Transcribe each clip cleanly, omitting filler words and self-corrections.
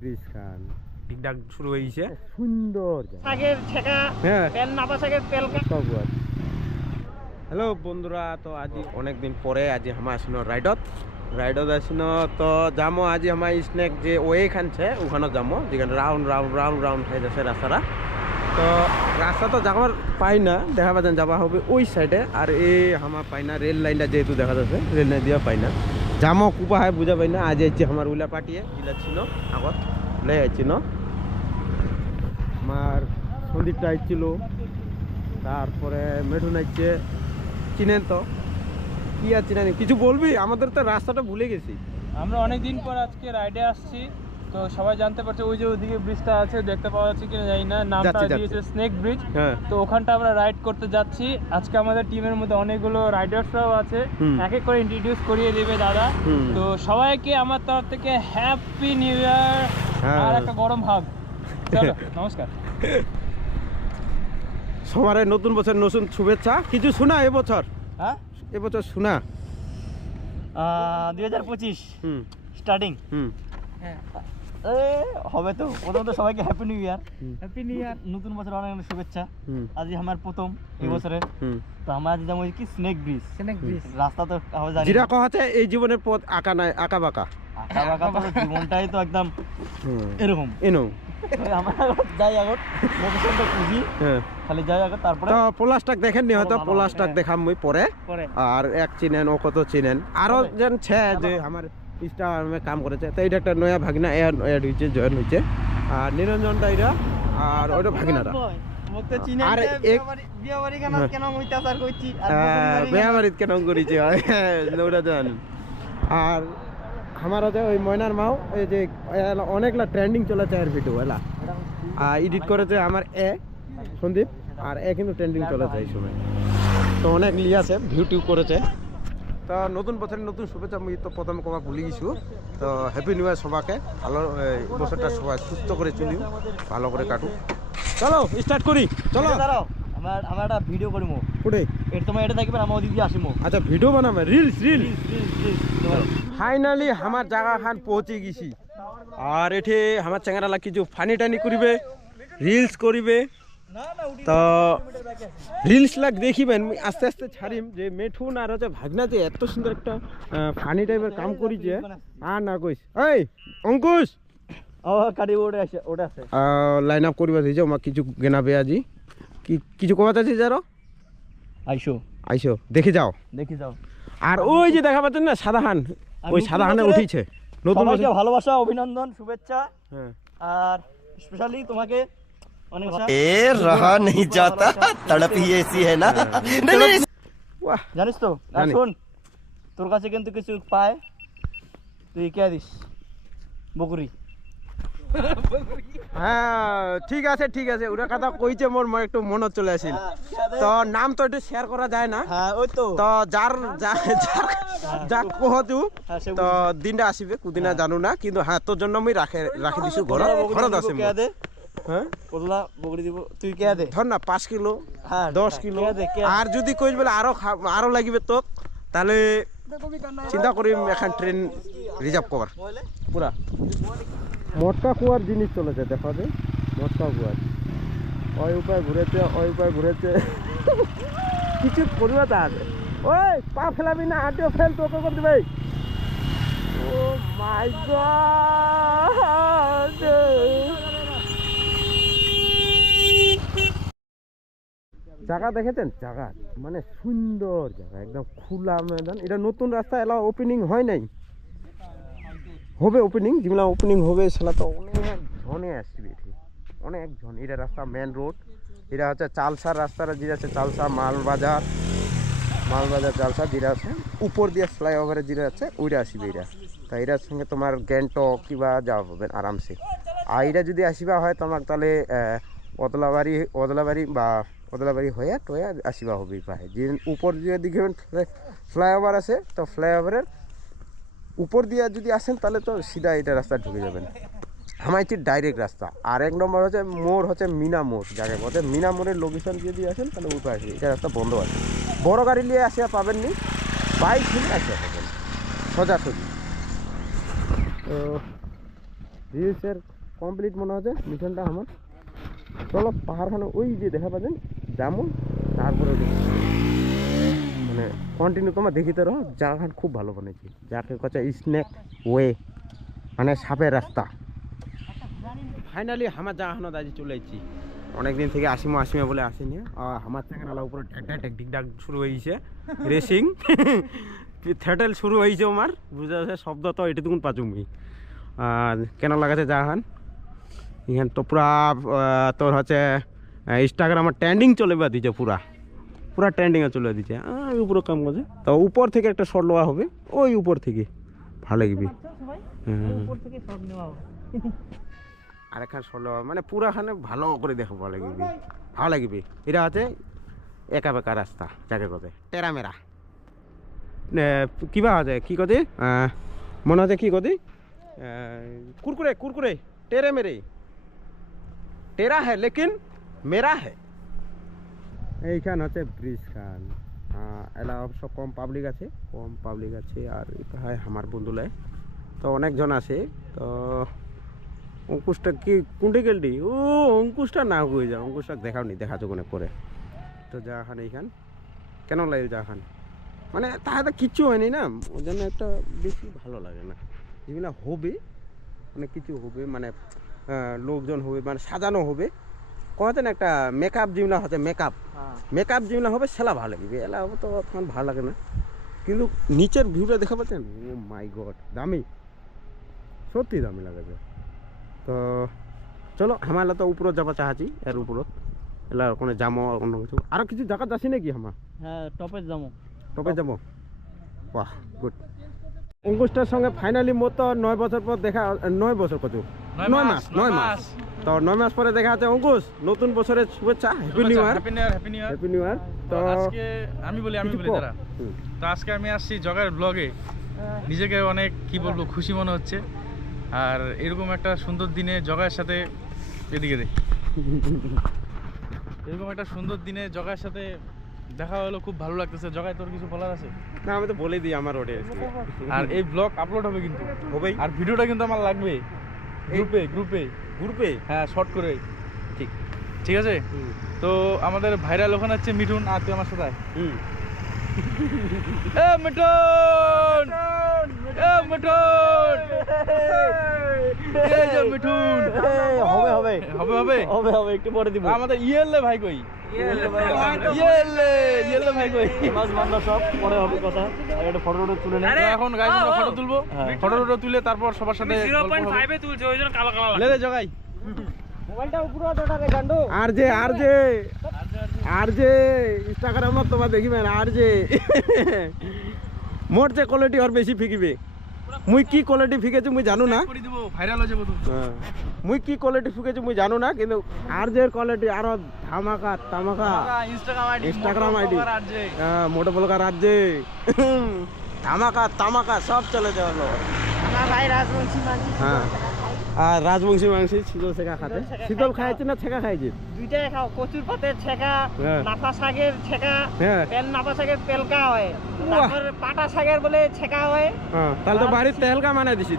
Bridge খান ঠিকঠাক শুরু হয়েছে সুন্দর শাকের ছেঁকা তেল নাপা শাকের তেল হ্যালো বন্ধুরা, তো আজি অনেকদিন পরে আজি আমার আসিন রাইডত আসিন তো যামো আজি আমার স্নেক যে ওয়ে খানছে ওখানে যামো যেখানে রাউন্ড রাউন্ড রাউন্ড রাউন্ড হয়ে যাচ্ছে রাস্তাটা। তো রাস্তা তো যাওয়ার পাই না, দেখা পাচ্ছেন যাওয়া হবে ওই সাইডে, আর এই আমার পাই না রেল লাইনটা যেহেতু দেখা যাচ্ছে রেল লাইন দিয়ে পাই না যামো কুপা হয় বুঝা পাই না। আজ আইছি আমার উলা পাঠিয়ে দিলাচ্ছিল আগত লে আইছি ন আমার সন্দীপটা আইছিল, তারপরে মেঠুন আইছে। চিনেন তো কি আর চিনেন, কিছু বলবি? আমাদের তো রাস্তাটা ভুলে গেছি। আমরা অনেকদিন পর আজকে রাইডে আসছি, তো সবাই জানতে পারছে ওই যে ওইদিকে ব্রিজটা আছে, দেখতে পাওয়া যাচ্ছে কিনা জানি না, নামটা দিয়েছে স্নেক ব্রিজ। তো ওখানটা আমরা রাইড করতে যাচ্ছি। আজকে আমাদের টিমের মধ্যে অনেকগুলো রাইডার্সরাও আছে, এক এক করে ইন্ট্রোডিউস করিয়ে দেবে দাদা। তো সবাইকে আমার তরফ থেকে হ্যাপি নিউ ইয়ার আর একটা গরম হাগ। চলো নমস্কার। সবার নতুন বছর নতুন শুভেচ্ছা। কিছু শোনা এবছর? হ্যাঁ এবছর শোনা 2025 স্টার্টিং হবে তো। প্রথমত সবাইকে happy new year. Happy new year, নতুন বছর অনেক অনেক শুভেচ্ছা। আজ আমার প্রথম এই বছরের, তো আমরা আজ যাবো কি স্নেক ব্রিজ। রাস্তা তো জানি যেটা কথা আছে এই জীবনের পথ আঁকা নাই, আঁকা বাঁকা। আঁকা বাঁকা তো জীবনটাই তো একদম এরকম এনো আমরা যাই আগত লোকেশনটা খুঁজি, খালি যাই আগত। তারপরে তো পলাশটাক দেখেননি হয়তো, পলাশটাক দেখাম মই পরে। আর এক চিনেন ও কত চিনেন আরো যেন ছে যে আমার ইনস্টাগ্রামে কাম করেছে। তো এটা একটা নয়া ভাগিনা এড হয়েছে, জয়েন হয়েছে। আর নিরঞ্জনটা এটা, আর ওইটা ভাগিনাটা। আর এক বিয়াবাড়িত কেন করেছে ওটা জান। আর আমার আছে ওই ময়নার মাও, এই যে অনেকলা ট্রেন্ডিং চলেছে এর ভিডিও এলা এডিট করেছে আমার সন্দীপ, আর কিন্তু ট্রেন্ডিং চলেছে এই সময়। তো অনেক লি আছে ভিউ টিউ করেছে। তো নতুন বছরের নতুন শুভেচ্ছা। আমি তো প্রথমে কমা ভুলে গেছি। তো হ্যাপি নিউ ইয়ার সবাইকে। ভালো বছরটা সবাই সুস্থ করে চলিও, ভালো করে কাটুক। চলো স্টার্ট করি, চলো। আমরা একটা ভিডিও করিমু কোটে এটা তোমার এটা দেখবেন, আমরা ওদিকে আসিমু। আচ্ছা ভিডিও বানাবে, রিলস ফাইনালি আমার জায়গা খান পৌঁছে গেছি। আর এঠে আমার চ্যাংরালা কিছু ফানি টানি করিবে, রিলস করিবে। তো রিলস লাগ দেখিবেন আস্তে আস্তে ছাড়িম যে মেঠুন আর হচ্ছে ভাগনা যে এত সুন্দর একটা ফানি টাইপের কাম করিছে। আর না কইস এই অঙ্কুশ লাইন আপ করিবা দিয়েছে আমার কিছু গেনাবে আজি। কিছু কথা আছে যারো আইসো দেখে যাও। আর ওই যে দেখা পাচ্ছেন না সাদাহান, ওই সাদাহানে উঠিছে নতুন ভালোবাসা, অভিনন্দন, শুভেচ্ছা। আর স্পেশালি তোমাকে অনেক रहा नहीं जाता, तड़प ही ऐसी है ना। জানিস তো, শোন তোর কাছে কিন্তু কিছু পায়, তুই কে দিস বকুরি। হ্যাঁ ঠিক আছে ঠিক আছে, ওটা কথা কইছে মোর একটু মনে চলে আসিল। তো নাম তো একটু শেয়ার করা যায় না। হ্যাঁ ওই তো যার যার কহতু তো দিনটা আসিবে কুদিনা জানু না, কিন্তু হ্যাঁ তোর জন্য আমি রাখি দিছু ঘরত আছে। হ্যাঁ পদলা বকরি দিব, তুই কে দে ধর না 5 কিলো 10 কিলো। আর যদি কইস বলে আরো লাগিবে তো, তাহলে চিন্তা করি এখন ট্রেন রিজার্ভ করার পুরা। মটকা কুয়ার জিনিস চলেছে দেখা যায়, মটকা কুয়ার ওই উপায় ঘুরেছে কিছু করিবা তার। ওই পা ফেলাবি না, আটিও ফেল তোকে করে দিবে। ও মাই গড, জায়গা দেখেছেন? জায়গা মানে সুন্দর জায়গা, একদম খোলা ময়দান। এটা নতুন রাস্তা এলা ওপেনিং হয় নাই, হবে ওপেনিং। যেগুলো ওপেনিং হবে সেটা তো অনেক জনে আসবে, অনেক জন। এটা রাস্তা মেন রোড, এটা হচ্ছে চালসার রাস্তাটা যেটা আছে চালসা মালবাজার চালসা যেটা আছে উপর দিয়ে ফ্লাইওভারে যেটা আছে ওইটা আসবে এটা। তা এটার সঙ্গে তোমার গ্যাংটক কিবা যাওয়া হবে আরামসে। আর এটা যদি আসিবা হয় তোমার তাহলে ওদলাবাড়ি হয়ে টয়া আসিবা হবে পাহে। যে উপর দিয়ে দিকে ফ্লাইওভার আছে, তো ফ্লাইওভারের উপর দিয়ে যদি আসেন তাহলে তো সিধা এটা রাস্তা ঢুকে যাবেন। আমার হচ্ছে ডাইরেক্ট রাস্তা। আর এক নম্বর হচ্ছে মোড়, হচ্ছে মিনা মোড় যাকে বলছে। মিনা মোড়ের লোকেশন যদি আসেন তাহলে উপায় আছে, এটা রাস্তা বন্ধ আছে। বড় গাড়ি নিয়ে আসিয়া পাবেননি, বাইক নিয়ে আসিয়া পাবেন সোজাসুজি। তো রিলসের কমপ্লিট মনে হচ্ছে মিশনটা আমার। চলো পাহাড়খানে ওই যে দেখা পাচ্ছেন যেমন, তারপরে মানে কন্টিনিউ তোমার দেখিতে রো। জায়গাখান খুব ভালো বানিয়েছি, যাকে কথা স্নেক ওয়ে মানে সাপের রাস্তা। ফাইনালি আমার জায়গাখানে আজ চলে এসেছি। অনেকদিন থেকে আসিমা বলে আসেনি। আমার থেকে নালা উপরে ঢেক ঢিক ডাক শুরু হয়েছে, রেসিং থ্যাটেল শুরু হয়েছে আমার, বুঝা যাচ্ছে শব্দ তো এটুকুন পাচুমি। আর কেন লাগাছে জাহান এখান তো পুরা তোর হচ্ছে ইনস্টাগ্রামে ট্রেন্ডিং চলে দিচ্ছে, পুরা ট্রেন্ডিংয়ে চলে দিচ্ছে। উপরে কাম করছে তো উপর থেকে একটা শট নেওয়া হবে, ওই উপর থেকে ভালো লাগবে। আর এখানে শট নেওয়া মানে পুরাখানে ভালো করে দেখো, ভালো লাগবে। এটা হচ্ছে একা বেকা রাস্তা, যাকে কথা টেরা মেরা কিবা আছে কি কদি মনে হচ্ছে কি কদি কুরকুরে টেরে মেরে টেরা হ্যাঁ লেকিন মেরা হ্যাঁ। এইখান হচ্ছে ব্রিজ খান। এলা অবশ্য কম পাবলিক আছে আর এটা হয় আমার বন্ধুলায় তো অনেকজন আছে। তো অঙ্কুশটা কি কুন্ডে গেলটি ও অঙ্কুশটা না হয়ে যাও, অঙ্কুশটা দেখাওনি, দেখাচ্ছ কোনে পরে। তো যাখান এইখান কেন লাগে যাখান মানে তাহাতে কিচ্ছু হয়নি না, ওই জন্য একটা বেশি ভালো লাগে না। যেগুলো হবে মানে কিছু হবে মানে লোকজন হবে মানে সাজানো হবে, কখন একটা মেকআপ যেগুলো হচ্ছে মেকআপ যেগুলো হবে সেলা ভালো লাগবে, এলা হবে তো তখন ভালো লাগে না। কিন্তু নিচের ভিউটা দেখা পাচ্ছেন, ও মাই গড দামি, সত্যি দামি লাগে। তো চলো আমার এলা তো উপরত যাবা চাহাছি, এর উপরত এলা ওখানে যাবো অন্য কিছু আরো কিছু জায়গা যাচ্ছি নাকি আমার। হ্যাঁ টপে যাবো। বাহ গুড। অঙ্কুশটার সঙ্গে ফাইনালি মোর তো 9 বছর পর দেখা, 9 বছর কত 9 মাস তো 9 মাস পরে দেখা আছে। অঙ্কুশ নতুন বছরের শুভেচ্ছা, হ্যাপি নিউ ইয়ার। তো আজকে আমি বলি দাঁড়া। তো আজকে আমি আসছি জগার ব্লগে, নিজেকে অনেক কি বলবো খুশি মনে হচ্ছে। আর এরকম একটা সুন্দর দিনে জগার সাথে এরকম একটা সুন্দর দিনে জগার সাথে দেখা হলো, খুব ভালো লাগতেছে। জগায় তোর কিছু বলার আছে? না আমি তো বলে দিই আমার অডিয়েন্স। আর এই ব্লগ আপলোড হবে কিন্তু হবেই, আর ভিডিওটা কিন্তু আমার লাগবে গ্রুপে হ্যাঁ শর্ট করে। ঠিক আছে। তো আমাদের ভাইরাল ওখানে হচ্ছে মিঠুন, আর তুই আমার সাথে মিঠুন হবে একটু পরে দিব। আমাদের ইয়েলে ভাই কই সব পরে হবে কথা। একটা ফটো তুলে নেই এখন, গাইস আমরা ফটো তুলবো, ফটো তুলে তারপর সবার সাথে 0.5 এ তুলছে, ওইজন্য কালো কালো লাগে। লে জগাই মোবাইলটা উপরে ওটা রে গান্ডু। আর যে ইনস্টাগ্রাম তোমার দেখিবেন, আর যে মোর যে কোয়ালিটি আর বেশি ফিকিবে। মুই কি কোয়ালিটি ফিকেছি মুই জানো না, ভাইরাল হয়ে যাবো। মুই কি কোয়ালিটি ফিকেছি মুই জানো না, কিন্তু আর যে কোয়ালিটি আরো ধামাকা ইনস্টাগ্রাম আইডি মোটো বলকার আর যে ধামাকা সব চলে যাওয়ালো। হ্যাঁ আর রাজবংশী মাংসী শীতল ছেঁকা খাতে। শীতল খাইছে না ছেঁকা খাইছে? দুইটাই খাও, কচুর পাতের ছেঁকা, নাপা শাকের ছেঁকা, নাপা শাকের পেলকা হয়, তারপর পাটা শাকের বলে ছেঁকা হয়। তাহলে তো বাড়ির তেলকা বানাই দিছি,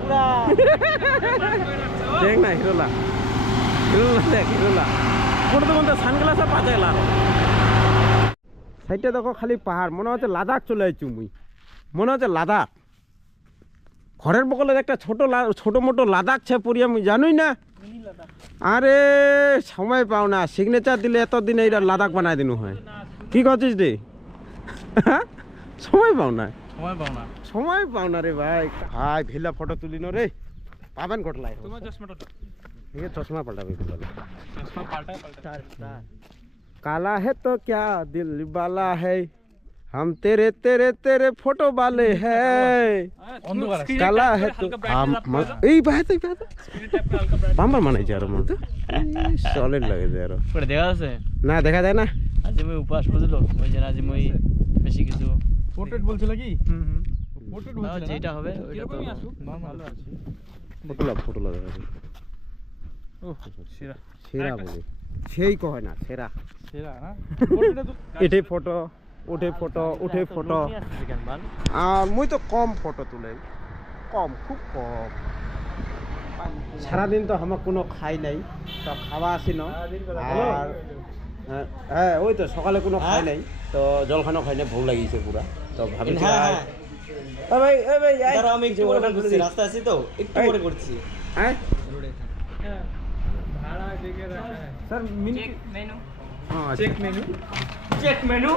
পুরা দেখ না হিরোলা দেখ হিরোলা কোন তো সানগ্লাস আর পাঁচা গেল। সাইডটা দেখো খালি পাহাড়, মনে হচ্ছে লাদাখ চলে আসছি মুই, মনে হচ্ছে লাদাখ। ঘরের বগলের একটা ছোট মোটো লাদাখ ছে পড়ি আমি জানুই না। আরে সময় পাও না, সিগনেচার দিলে এতদিন এইটা লাদাখ বানাই দিন হয়। কি করছিস রে? সময় পাও না রে ভাই। ভিলা ফটো তুলি ন রে, পাবেন ঘটলাই চশমা পাল্টাবে। কালা হে তো ক্যা দিল বালা হে, हम तेरे तेरे तेरे फोटो वाले हैं, काला है तो এই বাত বাম্বার মানাই যার মত সলিড লাগে যার পরে দেখা আছে না, দেখা যায় না। আজ আমি উপাস বুঝলো, ওই যে আজ আমি বেশি কিছু পোর্ট্রেট বলছিল কি পোর্ট্রেট বলছিল, যেটা হবে ওইটা তো নরমাল আছে। ফটো লাগা ও সেরা বলে সেই কয় না, সেরা না এটাই ফটো উঠে ফটো। আর মুই তো কম ফটো তুলে, খুব কম। সারাদিন তো আমার কোনো খাই নাই, তো খাওয়া আসি না। আর হ্যাঁ ওই তো সকালে কোনো খাই নাই, তো জলখানো খাই নাই, ভোগ লাগিয়েছে পুরা। তো ভাবছি আমি একটু অর্ডার করছি, রাস্তা আছি তো একটু পরে করছি। হ্যাঁ ভাড়া দেখে রাখা है স্যার চেক মেনু हाँ चेक मेनू चेक मेनू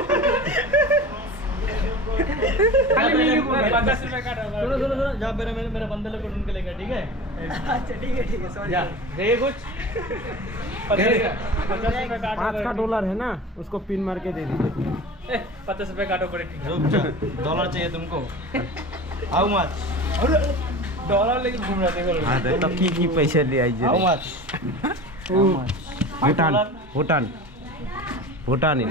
खाली मेनू 50 रुपए का सुनो सुनो सुनो, जहाँ मेरा बंदे लोग उनके लेकर, ठीक है? अच्छा ठीक है सॉरी जा देखिए कुछ 50 रुपए का $5 है ना, उसको पिन मार के दे दीजिए। 50 रुपए काटो पड़े ठीक है रुक जा, डॉलर चाहिए तुमको? How much? डॉलर लेके घूम रहा देखो हाँ तो की पैसे ले आइए। How much? Bhutan Bhutan Bhutan he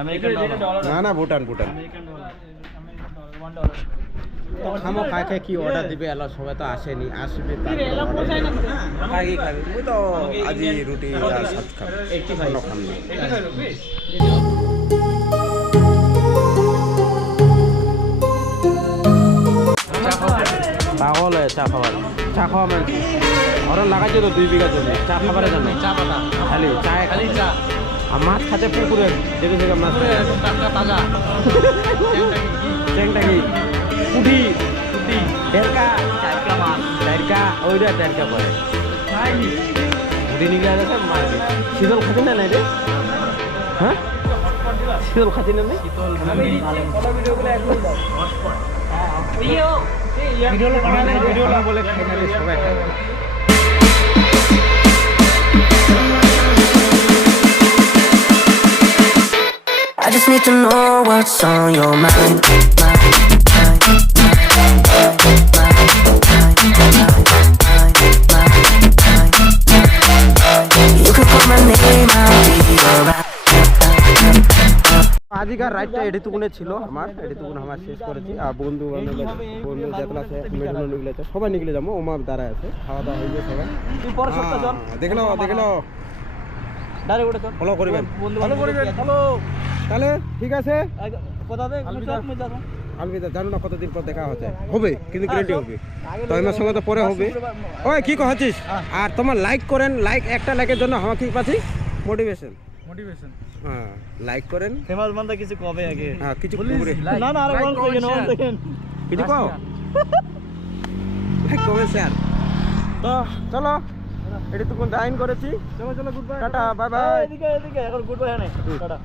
American dollar. ना ना भूटान भूटान अमेरिकन डॉलर $1 খামো কাকে কি অর্ডার দিবে এলা সবাই তো আসেনি, আসবে কাকে খাবে ওই তো আজি রুটি আর সাত খাবে 85 খাম না 85 रुपीस পাগল হয়ে চা খাবার, চা খাওয়া মানে ঘরে লাগাইছে তো 2 বিঘা জমি, চা খাবারে জানো চা পাতা খালি চা খালি চা আর মাছ খাতে পুকুরে দেখে দেখে মাছ টাটকা তাজা ট্যাংটা কি পুটি ছুটি টেরকা টাটকা মাছ টেরকা ওইটা টেরকা পরে পুটি নিগলা আছে মাছ শীতল খাতি না নাই রে? হ্যাঁ শীতল খাতি না নাই? শীতল ভিডিওগুলো একদম দাও ভিডিওলো বানালে ভিডিওলো বলে খাই না রে সবাই খায়। I just need to know what's on your mind. You can call my name, I'll be alright. আজিকার রাইডটা এডিটুকুনে ছিল আমার, এডিটুকুন আমার শেষ করেছি। আর বন্ধু বান্ধব বন্ধু যেগুলো আছে মেডুলো নিগলে আছে সবাই নিগলে যাবো, ওমার দাঁড়ায় আছে, খাওয়া দাওয়া হয়ে যায় সবাই। তুই পরে সপ্তাহ চল দেখলো ডাইরেক্ট ওটা চল ফলো করবেন, বন্ধু ফলো করবেন ফলো তাহলে ঠিক আছে। কথা দে আমি যাবো আলবিদা, জানো না কতদিন পর দেখা হচ্ছে, হবে কিন্তু গ্যারান্টি হবে, তো আমার সঙ্গে তো পরে হবে। ওই কি কহাচ্ছিস? আর তোমার লাইক করেন, লাইক একটা লাইকের জন্য আমার কি পাচ্ছি মোটিভেশন। হ্যাঁ লাইক করেন, ফেমাস বান্দা কিছু কবে আগে হ্যাঁ কিছু করে না না আরে ওয়ান সেকেন্ড কিছু কও, লাইক কমেন্ট শেয়ার। তো চলো এডিটুকুন ডাইন করেছি, চলো চলো good bye tata bye bye. এদিকে এদিকে এখন গুড বাই হ্যাঁ টাটা